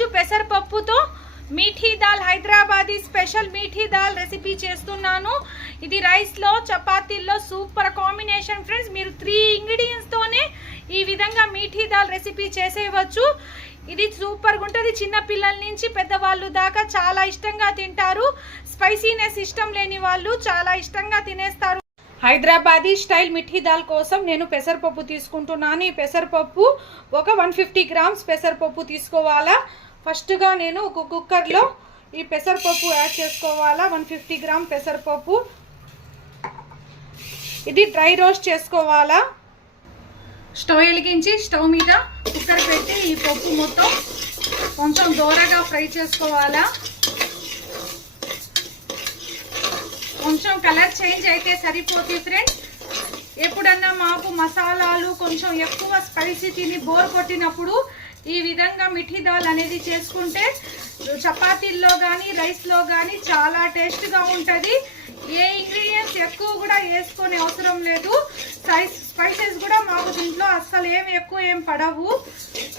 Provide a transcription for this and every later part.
ఈరోజు పెసరపప్పుతో మీఠీ dal Hyderabadi special మీఠీ dal recipe చేస్తున్నాను. ఇది రైస్లో చపాతీల్లో సూపర్ కాంబినేషన్ ఫ్రెండ్స్. మీరు 3 ఇంగ్రీడియంట్స్తోనే ఈ విధంగా మీఠీ దాల్ రెసిపీ చేసేయవచ్చు. ఇది సూపర్గా ఉంటుంది. చిన్న పిల్లల నుంచి పెద్దవాళ్ళు దాకా చాలా ఇష్టంగా తింటారు. స్పైసీనెస్ ఇష్టం లేని వాళ్ళు చాలా ఇష్టంగా తినేస్తారు. హైదరాబాదీ స్టైల్ మిఠీ దాల్ కోసం నేను పెసరపప్పు తీసుకుంటున్నాను. ఈ పెసరపప్పు ఒక 150 గ్రామ్స్ పెసరపప్పు తీసుకోవాలా. ఫస్ట్గా నేను ఒక కుక్కర్లో ఈ పెసరపప్పు యాడ్ చేసుకోవాలా. 150 గ్రామ్ పెసరపప్పు. ఇది డ్రై రోస్ట్ చేసుకోవాలా. స్టవ్ వెలిగించి స్టవ్ మీద కుక్కర్ పెట్టి ఈ పప్పు మొత్తం కొంచెం దోరగా ఫ్రై చేసుకోవాలా. కొంచెం కలర్ చేంజ్ అయితే సరిపోతుంది ఫ్రెండ్స్. ఎప్పుడన్నా మాకు మసాలాలు కొంచెం ఎక్కువ స్పైసీ తిని బోర్ కొట్టినప్పుడు ఈ విధంగా మిఠీ దాల్ అనేది చేసుకుంటే చపాతీల్లో కానీ రైస్లో కానీ చాలా టేస్ట్గా ఉంటుంది. ఏ ఇంగ్రీడియంట్స్ ఎక్కువ కూడా వేసుకునే అవసరం లేదు. స్పైసెస్ కూడా మాకు దీంట్లో అస్సలు ఏం పడవు.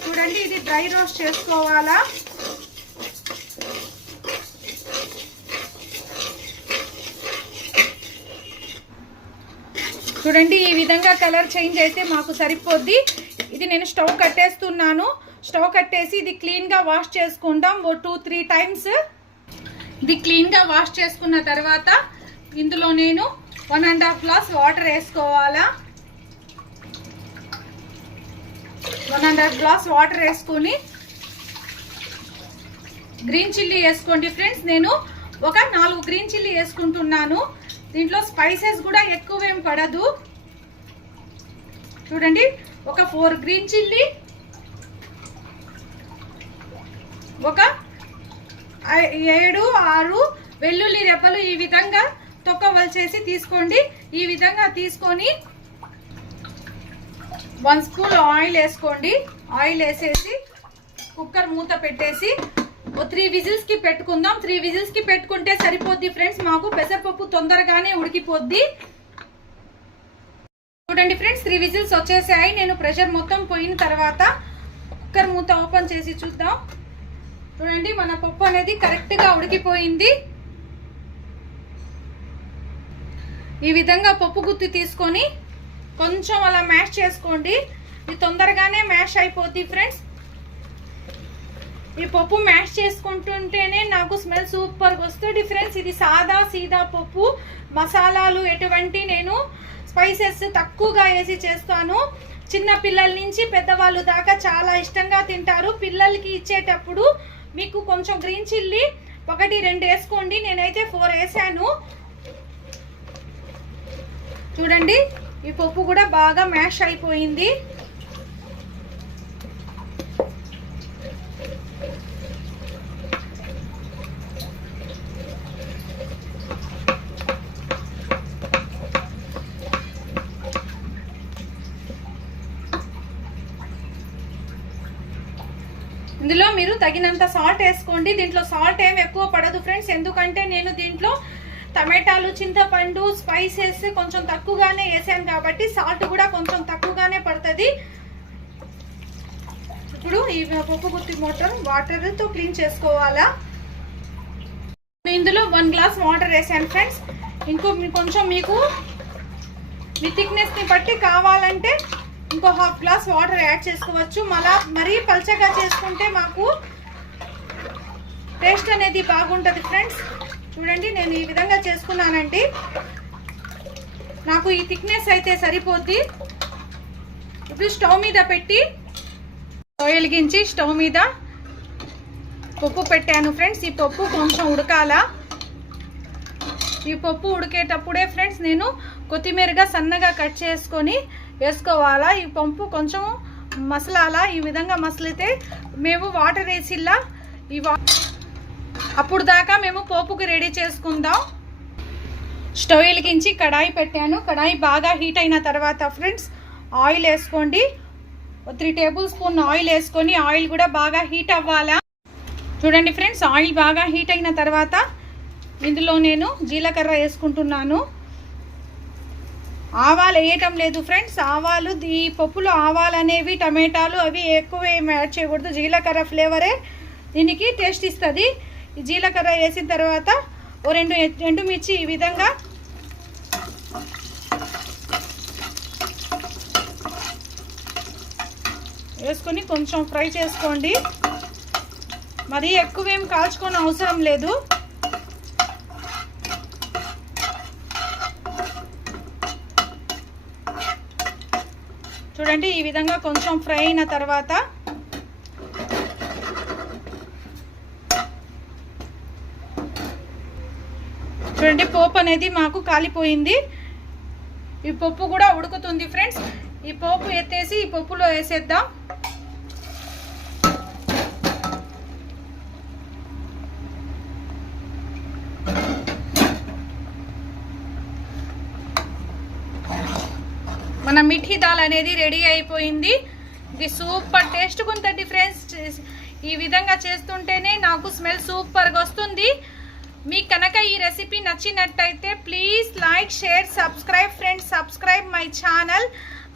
చూడండి, ఇది డ్రై రోస్ట్ చేసుకోవాలా. చూడండి, ఈ విధంగా కలర్ చేంజ్ అయితే మాకు సరిపోద్ది. ఇది నేను స్టవ్ కట్టేస్తున్నాను. స్టవ్ కట్టేసి ఇది క్లీన్గా వాష్ చేసుకుందాం 2-3 టైమ్స్. ఇది క్లీన్గా వాష్ చేసుకున్న తర్వాత ఇందులో నేను 1.5 గ్లాస్ వాటర్ వేసుకోవాలా. 1.5 గ్లాస్ వాటర్ వేసుకొని గ్రీన్ చిల్లీ వేసుకోండి ఫ్రెండ్స్. నేను ఒక 4 గ్రీన్ చిల్లీ వేసుకుంటున్నాను. దీంట్లో స్పైసెస్ కూడా ఎక్కువేం పడదు. చూడండి, ఒక 4 గ్రీన్ చిల్లీ, ఒక 7-6 వెల్లుల్లి రెబ్బలు ఈ విధంగా తొక్కవలిచేసి తీసుకోండి. ఈ విధంగా తీసుకొని 1 స్పూన్ ఆయిల్ వేసుకోండి. ఆయిల్ వేసేసి కుక్కర్ మూత పెట్టేసి 3 విజిల్స్ కి పెట్టుకుందాం. 3 విజిల్స్ కి పెట్టుకుంటే సరిపోద్ది ఫ్రెండ్స్. మాకు పెసరపప్పు తొందరగానే ఉడికిపోద్ది. చూడండి ఫ్రెండ్స్, 3 విజిల్స్ వచ్చేసాయి. నేను ప్రెషర్ మొత్తం పోయిన తర్వాత కుక్కర్ మూత ఓపెన్ చేసి చూద్దాం. చూడండి, మన పప్పు అనేది కరెక్ట్గా ఉడికిపోయింది. ఈ విధంగా పప్పు గుత్తి తీసుకొని కొంచెం అలా మ్యాష్ చేసుకోండి. ఇది తొందరగానే మ్యాష్ అయిపోద్ది ఫ్రెండ్స్. ఈ పప్పు మ్యాష్ చేసుకుంటుంటేనే నాకు స్మెల్ సూపర్గా వస్తుంది ఫ్రెండ్స్. ఇది సాదా సీదా పప్పు. మసాలాలు ఎటువంటి నేను స్పైసెస్ తక్కువగా వేసి చేస్తాను. చిన్న పిల్లల నుంచి పెద్దవాళ్ళు దాకా చాలా ఇష్టంగా తింటారు. పిల్లలకి ఇచ్చేటప్పుడు మీకు కొంచెం గ్రీన్ చిల్లీ 1-2 వేసుకోండి. నేనైతే 4 వేసాను. చూడండి, ఈ పప్పు కూడా బాగా మ్యాష్ అయిపోయింది. ఇందులో మీరు తగినంత సాల్ట్ వేసుకోండి. దీంట్లో సాల్ట్ ఏం ఎక్కువ పడదు ఫ్రెండ్స్. ఎందుకంటే నేను దీంట్లో టమాటాలు, చింతపండు, స్పైసెస్ కొంచెం తక్కువగానే వేసాను కాబట్టి సాల్ట్ కూడా కొంచెం తక్కువగానే పడుతుంది. ఇప్పుడు ఈ పప్పు గుత్తి వాటర్తో క్లీన్ చేసుకోవాలా. ఇందులో 1 గ్లాస్ వాటర్ వేసాను ఫ్రెండ్స్. కొంచెం మీకు మీ థిక్నెస్ని బట్టి కావాలంటే ఇంకో 1/2 గ్లాస్ వాటర్ యాడ్ చేసుకోవచ్చు. మరీ పల్చగా చేసుకుంటే మాకు టేస్ట్ అనేది బాగుంటుంది ఫ్రెండ్స్. చూడండి, నేను ఈ విధంగా చేసుకున్నానండి. నాకు ఈ థిక్నెస్ అయితే సరిపోద్ది. ఇప్పుడు స్టవ్ మీద పెట్టి స్టవ్ వెలిగించి స్టవ్ మీద పప్పు పెట్టాను ఫ్రెండ్స్. ఈ పప్పు కొంచెం ఉడకాల. ఈ పప్పు ఉడికేటప్పుడే ఫ్రెండ్స్ నేను కొత్తిమీరగా సన్నగా కట్ చేసుకొని వేసుకోవాలా. ఈ పప్పు కొంచెం మసలాలా. ఈ విధంగా మసలితే మేము వాటర్ వేసిల్లా అప్పుడు దాకా మేము పోపుకి రెడీ చేసుకుందాం. స్టవ్ వెలిగించి కడాయి పెట్టాను. కడాయి బాగా హీట్ అయిన తర్వాత ఫ్రెండ్స్ ఆయిల్ వేసుకోండి. 3 టేబుల్ స్పూన్ ఆయిల్ వేసుకొని ఆయిల్ కూడా బాగా హీట్ అవ్వాలా. చూడండి ఫ్రెండ్స్, ఆయిల్ బాగా హీట్ అయిన తర్వాత ఇందులో నేను జీలకర్ర వేసుకుంటున్నాను. ఆవాలు వేయటం లేదు ఫ్రెండ్స్. ఆవాలు ఈ పప్పులో ఆవాలు అనేవి టమాటాలు అవి ఎక్కువ ఏమి యాడ్ చేయకూడదు. జీలకర్ర ఫ్లేవరే దీనికి టేస్ట్ ఇస్తుంది. ఈ జీలకర్ర వేసిన తర్వాత ఓ 2 ఎండుమిర్చి ఈ విధంగా వేసుకొని కొంచెం ఫ్రై చేసుకోండి. మరీ ఎక్కువేం కాల్చుకొని అవసరం లేదు. చూడండి ఈ విధంగా కొంచెం ఫ్రై అయిన తర్వాత చూడండి పోపు అనేది మాకు కాలిపోయింది. ఈ పప్పు కూడా ఉడుకుతుంది ఫ్రెండ్స్. ఈ పోపు ఎత్తేసి ఈ పప్పులో వేసేద్దాం. మన మిఠీ దాల్ అనేది రెడీ అయిపోయింది. ఇది సూపర్ టేస్ట్ ఉంటుంది ఫ్రెండ్స్. ఈ విధంగా చేస్తుంటేనే నాకు స్మెల్ సూపర్గా వస్తుంది. మీకు కనుక ఈ రెసిపీ నచ్చినట్టయితే please like, share, subscribe friends. Subscribe my channel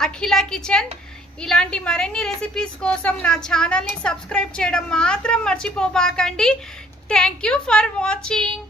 Akhila kitchen. ఇలాంటి మరిన్ని రెసిపీస్ కోసం నా ఛానల్ని సబ్స్క్రైబ్ చేయడం మాత్రం మర్చిపోబాకండి. Thank you for watching.